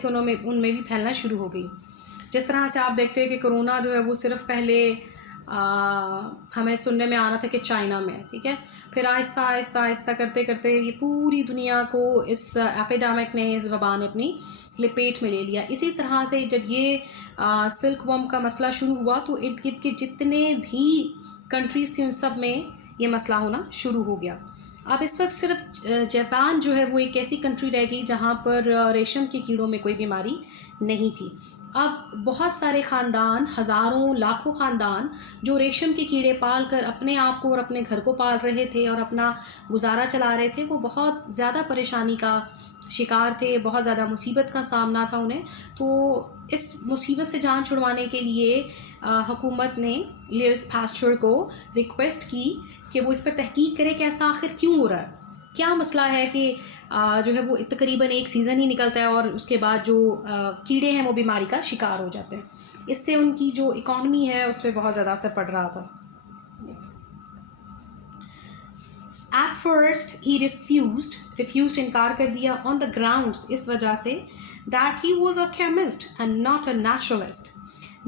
थे उनमें भी फैलना शुरू हो गई। जिस तरह से आप देखते हैं कि कोरोना जो है वो सिर्फ पहले हमें सुनने में आना था कि चाइना में, ठीक है, फिर आहिस्ता आहिस्ता आहिस्ता करते करते ये पूरी दुनिया को इस एपिडेमिक ने, इस वबा ने अपनी लपेट में ले लिया। इसी तरह से जब ये सिल्क वर्म का मसला शुरू हुआ तो इर्द गिर्द के जितने भी कंट्रीज़ थी उन सब में ये मसला होना शुरू हो गया। अब इस वक्त सिर्फ जापान जो है वो एक ऐसी कंट्री रह गई जहाँ पर रेशम के कीड़ों में कोई बीमारी नहीं थी। अब बहुत सारे ख़ानदान, हज़ारों लाखों ख़ानदान जो रेशम के कीड़े पाल कर अपने आप को और अपने घर को पाल रहे थे और अपना गुजारा चला रहे थे, वो बहुत ज़्यादा परेशानी का शिकार थे, बहुत ज़्यादा मुसीबत का सामना था उन्हें। तो इस मुसीबत से जान छुड़वाने के लिए हुकूमत ने लुइस पास्चर को रिक्वेस्ट की कि वो इस पर तहकीक करे कि ऐसा आखिर क्यों हो रहा है, क्या मसला है कि जो है वो तकरीबन एक सीज़न ही निकलता है और उसके बाद जो कीड़े हैं वो बीमारी का शिकार हो जाते हैं। इससे उनकी जो इकॉनमी है उस पर बहुत ज़्यादा असर पड़ रहा था। एट फर्स्ट ही रिफ्यूज्ड इनकार कर दिया ऑन द ग्राउंड्स, इस वजह say that he was a chemist and not a naturalist.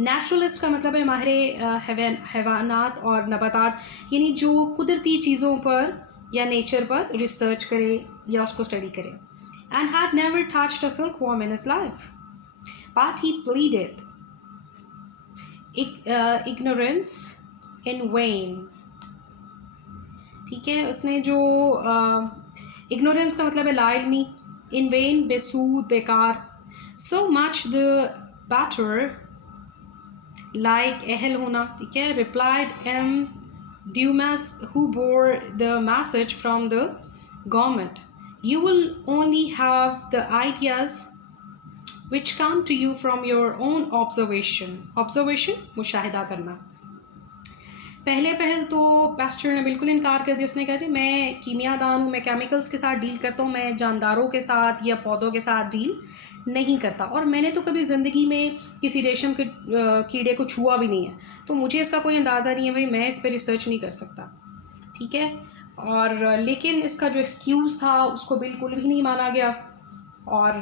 Naturalist का मतलब है माहिर हैवानात और नबातात, यानी जो कुदरती चीज़ों पर या नेचर पर रिसर्च करे या उसको स्टडी करे। And had never touched a silk worm in his life but he pleaded ignorance in when. ठीक है, उसने जो इग्नोरेंस का मतलब है लाइल्मी, इन वेन बेसूद, बेकार। सो मच द बेटर, लाइक अहल होना, ठीक है, replied M Dumas, who bore the message from the government. You will only have the ideas which come to you from your own observation. Observation, मुशाहिदा करना। पहल तो पास्चर ने बिल्कुल इनकार कर दिया। उसने कहा जी मैं कीमियादान हूँ, मैं केमिकल्स के साथ डील करता हूँ, मैं जानदारों के साथ या पौधों के साथ डील नहीं करता, और मैंने तो कभी ज़िंदगी में किसी रेशम के कीड़े को छुआ भी नहीं है, तो मुझे इसका कोई अंदाज़ा नहीं है भाई, मैं इस पर रिसर्च नहीं कर सकता। ठीक है, और लेकिन इसका जो एक्सक्यूज़ था उसको बिल्कुल भी नहीं माना गया और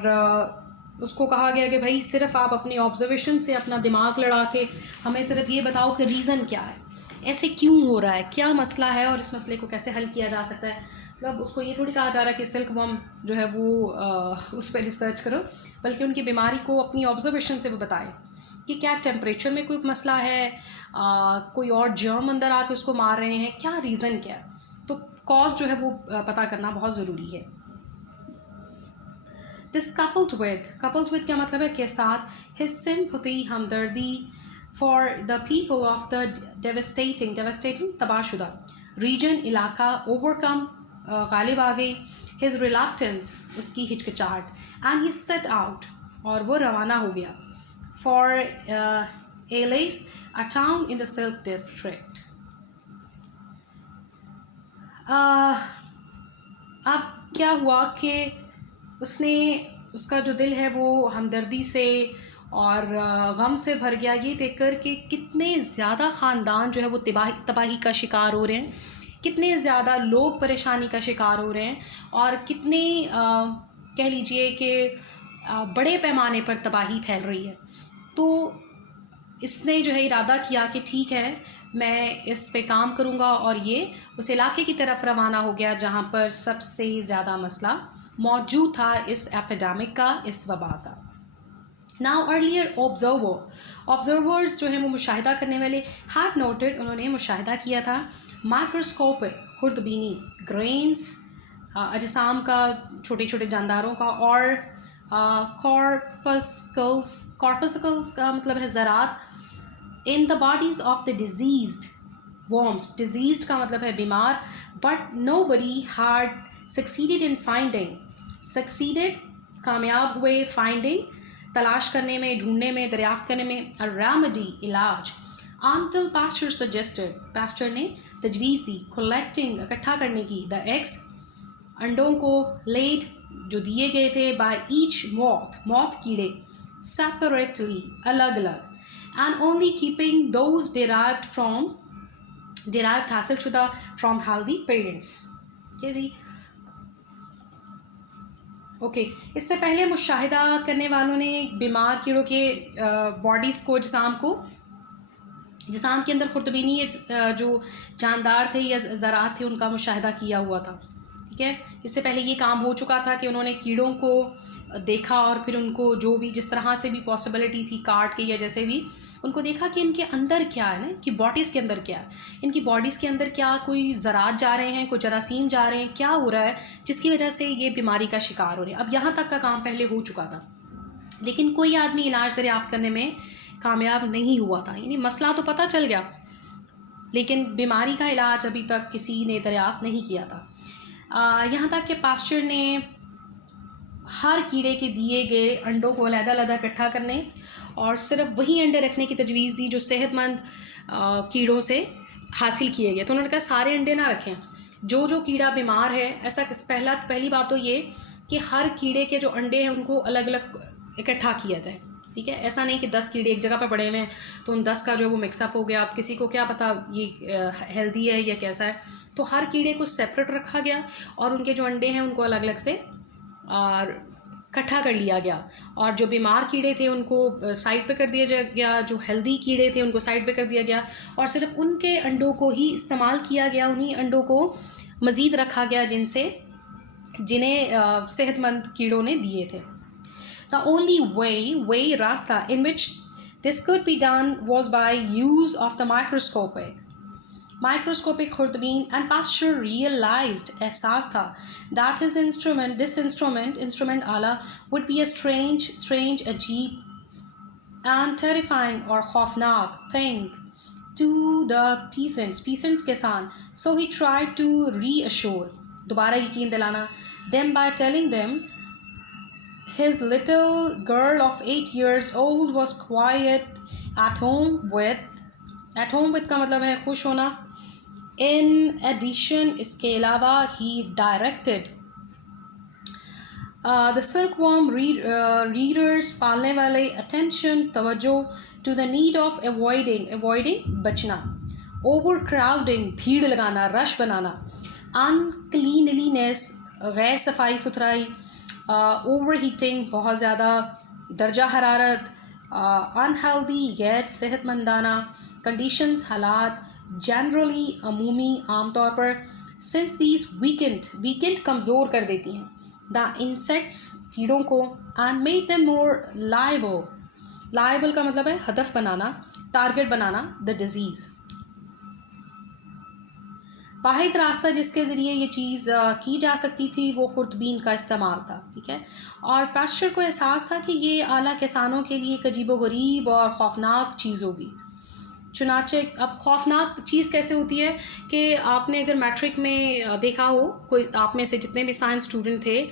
उसको कहा गया कि भाई सिर्फ आप अपनी ऑब्जर्वेशन से अपना दिमाग लड़ा के हमें सिर्फ ये बताओ कि रीज़न क्या है, ऐसे क्यों हो रहा है, क्या मसला है और इस मसले को कैसे हल किया जा सकता है। मतलब उसको ये थोड़ी कहा जा रहा है कि सिल्क वर्म जो है वो उस पर रिसर्च करो, बल्कि उनकी बीमारी को अपनी ऑब्जर्वेशन से वो बताए कि क्या टेम्परेचर में कोई मसला है, कोई और जर्म अंदर आके उसको मार रहे हैं, क्या रीज़न क्या है। तो कॉज जो है वो पता करना बहुत ज़रूरी है। दिस कपल्ड विद क्या मतलब है, के साथ, हिज सिंपैथी, हमदर्दी for the people of the devastating तबाहशुदा रीजन, इलाका, ओवरकम गालिब आ गई, हिज रिलक्टेंस उसकी हिचकिचाहट, एंड ही सेट आउट और वो रवाना हो गया, for एलेस a town in the silk district. अब क्या हुआ कि उसका जो दिल है वो हमदर्दी से और गम से भर गया ये देखकर कि कितने ज़्यादा ख़ानदान जो है वो तबाही का शिकार हो रहे हैं, कितने ज़्यादा लोग परेशानी का शिकार हो रहे हैं, और कितने कह लीजिए कि बड़े पैमाने पर तबाही फैल रही है। तो इसने जो है इरादा किया कि ठीक है मैं इस पे काम करूँगा, और ये उस इलाके की तरफ रवाना हो गया जहाँ पर सबसे ज़्यादा मसला मौजूद था इस एपिडेमिक का, इस वबा का। नाउ अर्लियर ऑब्जर्वर्स जो हैं वो मुशाहिदा करने वाले, हैड नोटेड, उन्होंने मुशाहिदा किया था, माइक्रोस्कोपिक, खुर्दबीनी, ग्रेन्स, अजसाम का, छोटे छोटे जानदारों का, और कॉर्पस्कल्स का मतलब है ज़रात, in the bodies of the diseased worms, diseased का मतलब है बीमार, बट नोबडी हैड सक्सीडेड कामयाब हुए, फाइंडिंग तलाश करने में, ढूंढने में, दरियाफ्त करने में, अ रेमेडी इलाज, until पास्चर ने तजवीज़ दी, कलेक्टिंग इकट्ठा करने की, द एग्स अंडों को, लेड जो दिए गए थे, बाय ईच मौत कीड़े, सेपरेटली अलग अलग, and only keeping those derived हासिल शुदा फ्रॉम हेल्दी पेरेंट्स। ठीक है जी। ओके, इससे पहले मुशाहिदा करने वालों ने बीमार कीड़ों के बॉडीज़ को, जिसाम के अंदर खुर्दबीनी जो जानदार थे या ज़रात थे उनका मुशाहिदा किया हुआ था। ठीक है, इससे पहले ये काम हो चुका था कि उन्होंने कीड़ों को देखा और फिर उनको जो भी जिस तरह से भी पॉसिबिलिटी थी काट के या जैसे भी उनको देखा कि इनके अंदर क्या है ना, कि बॉडीज़ के अंदर क्या है, इनकी बॉडीज़ के अंदर क्या कोई ज़रात जा रहे हैं, कोई जरासीम जा रहे हैं, क्या हो रहा है जिसकी वजह से ये बीमारी का शिकार हो रहे हैं। अब यहाँ तक का काम पहले हो चुका था, लेकिन कोई आदमी इलाज दरियाफ़्त करने में कामयाब नहीं हुआ था। यानी मसला तो पता चल गया, लेकिन बीमारी का इलाज अभी तक किसी ने दरियाफ़्त नहीं किया था। यहाँ तक कि पास्चर ने हर कीड़े के दिए गए अंडों को अलग-अलग इकट्ठा करने और सिर्फ वही अंडे रखने की तजवीज़ दी जो सेहतमंद कीड़ों से हासिल किए गए। तो उन्होंने कहा सारे अंडे ना रखें, जो कीड़ा बीमार है, ऐसा पहली बात तो ये कि हर कीड़े के जो अंडे हैं उनको अलग अलग इकट्ठा किया जाए। ठीक है, ऐसा नहीं कि 10 कीड़े एक जगह पर पड़े हुए हैं तो उन 10 का जो है वो मिक्सअप हो गया। अब किसी को क्या पता ये हेल्दी है या कैसा है, तो हर कीड़े को सेपरेट रखा गया और उनके जो अंडे हैं उनको अलग अलग से और इकट्ठा कर लिया गया। और जो बीमार कीड़े थे उनको साइड पे कर दिया गया, जो हेल्दी कीड़े थे उनको साइड पे कर दिया गया और सिर्फ उनके अंडों को ही इस्तेमाल किया गया, उन्हीं अंडों को मज़ीद रखा गया जिन्हें सेहतमंद कीड़ों ने दिए थे। The only way रास्ता in which this could be done was by use of the microscopic खुर्दबीन, and Pasteur realized, एहसास था, that this instrument आला would be a strange, अजीब and terrifying और खौफनाक thing to the peasants किसान. So he tried to reassure, दोबारा यकीन दिलाना, them by telling them his little girl of 8 years old was quiet at home with का मतलब है खुश होना. In addition, इसके अलावा he directed the silkworm readers पालने वाले attention तवज्जो to the need of avoiding बचना, overcrowding भीड़ लगाना, रश बनाना, uncleanliness गैर सफाई सुथराई, overheating बहुत ज़्यादा दर्जा हरारत, unhealthy गैर सेहतमंदाना, conditions हालात, generally अमूमी आम तौर पर, since these weakened कमज़ोर कर देती हैं the insects कीड़ों को, and made them more liable का मतलब है हदफ बनाना, टारगेट बनाना, the disease. वाहिद रास्ता जिसके ज़रिए ये चीज़ की जा सकती थी वो खुर्दबीन का इस्तेमाल था। ठीक है, और पास्चर को एहसास था कि ये आला किसानों के लिए एक अजीबोगरीब और ख़ौफनाक चीज़ होगी। चुनाचे अब खौफनाक चीज़ कैसे होती है कि आपने अगर मैट्रिक में देखा हो, कोई आप में से जितने भी साइंस स्टूडेंट थे,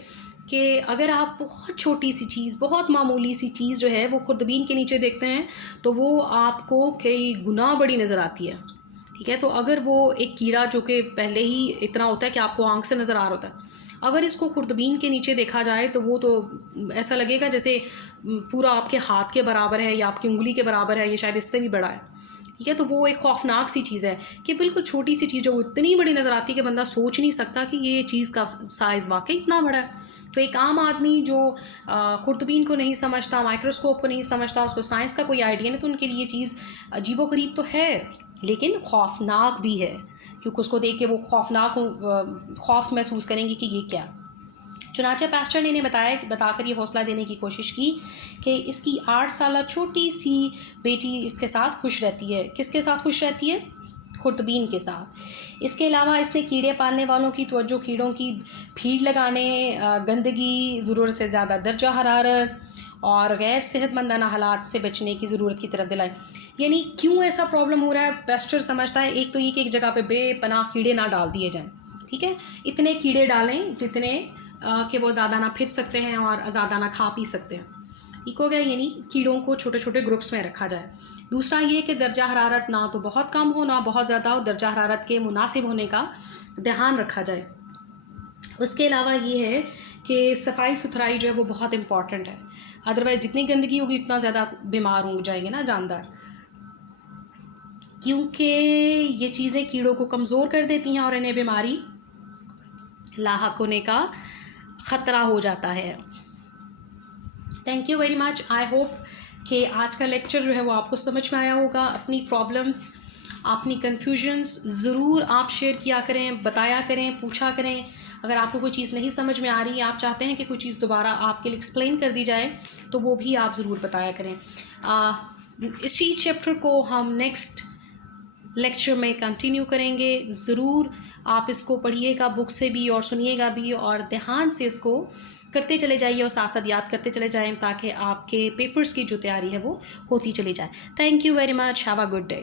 कि अगर आप बहुत छोटी सी चीज़, बहुत मामूली सी चीज़ जो है वो खुर्दबीन के नीचे देखते हैं तो वो आपको कई गुना बड़ी नज़र आती है। ठीक है, तो अगर वो एक कीड़ा जो कि पहले ही इतना होता है कि आपको आंख से नज़र आ रहा होता है, अगर इसको खुर्दबीन के नीचे देखा जाए तो वो तो ऐसा लगेगा जैसे पूरा आपके हाथ के बराबर है या आपकी उंगली के बराबर है, ये शायद इससे भी बड़ा है। ठीक है, तो वो एक खौफनाक सी चीज़ है कि बिल्कुल छोटी सी चीज़ जो इतनी बड़ी नज़र आती है कि बंदा सोच नहीं सकता कि ये चीज़ का साइज़ वाकई इतना बड़ा है। तो एक आम आदमी जो खुर्दबीन को नहीं समझता, माइक्रोस्कोप को नहीं समझता, उसको साइंस का कोई आइडिया नहीं, तो उनके लिए ये चीज़ अजीबोगरीब तो है लेकिन खौफनाक भी है, क्योंकि उसको देख के वो खौफ महसूस करेंगे कि ये क्या। चुनाचे पास्टर ने इन्हें बताकर ये हौसला देने की कोशिश की कि इसकी 8 साल छोटी सी बेटी इसके साथ खुश रहती है। किसके साथ खुश रहती है? खुर्दबीन के साथ। इसके अलावा इसने कीड़े पालने वालों की तवज्जो कीड़ों की भीड़ लगाने, गंदगी, ज़रूरत से ज़्यादा दर्जा हरारत और गैर सेहतमंदाना हालात से बचने की ज़रूरत की तरफ दिलाई। यानी क्यों ऐसा प्रॉब्लम हो रहा है, पास्टर समझता है एक तो ये कि एक जगह पे बेपनाह कीड़े ना डाल दिए जाएं। ठीक है, इतने कीड़े डालें जितने कि वो ज़्यादा ना फिर सकते हैं और ज़्यादा ना खा पी सकते हैं। ठीक हो गया, यानी कीड़ों को छोटे छोटे ग्रुप्स में रखा जाए। दूसरा ये कि दर्जा हरारत ना तो बहुत कम हो ना बहुत ज़्यादा हो, दर्जा हरारत के मुनासिब होने का ध्यान रखा जाए। उसके अलावा ये है कि सफाई सुथराई जो है वो बहुत इम्पॉर्टेंट है, अदरवाइज़ जितनी गंदगी होगी उतना ज़्यादा बीमार हो जाएंगे ना जानदार, क्योंकि ये चीज़ें कीड़ों को कमज़ोर कर देती हैं और इन्हें बीमारी लाहक होने का ख़तरा हो जाता है। Thank you very much. I hope कि आज का लेक्चर जो है वो आपको समझ में आया होगा। अपनी प्रॉब्लम्स, अपनी कन्फ्यूजन्स ज़रूर आप शेयर किया करें, बताया करें, पूछा करें। अगर आपको कोई चीज़ नहीं समझ में आ रही है, आप चाहते हैं कि कोई चीज़ दोबारा आपके लिए एक्सप्लेन कर दी जाए, तो वो भी आप ज़रूर बताया करें। इसी चैप्टर को हम नेक्स्ट लेक्चर में कंटिन्यू करेंगे। ज़रूर आप इसको पढ़िएगा बुक से भी और सुनिएगा भी, और ध्यान से इसको करते चले जाइए और साथ साथ याद करते चले जाएं, ताकि आपके पेपर्स की जो तैयारी है वो होती चली जाए। Thank you very much. Have a good day.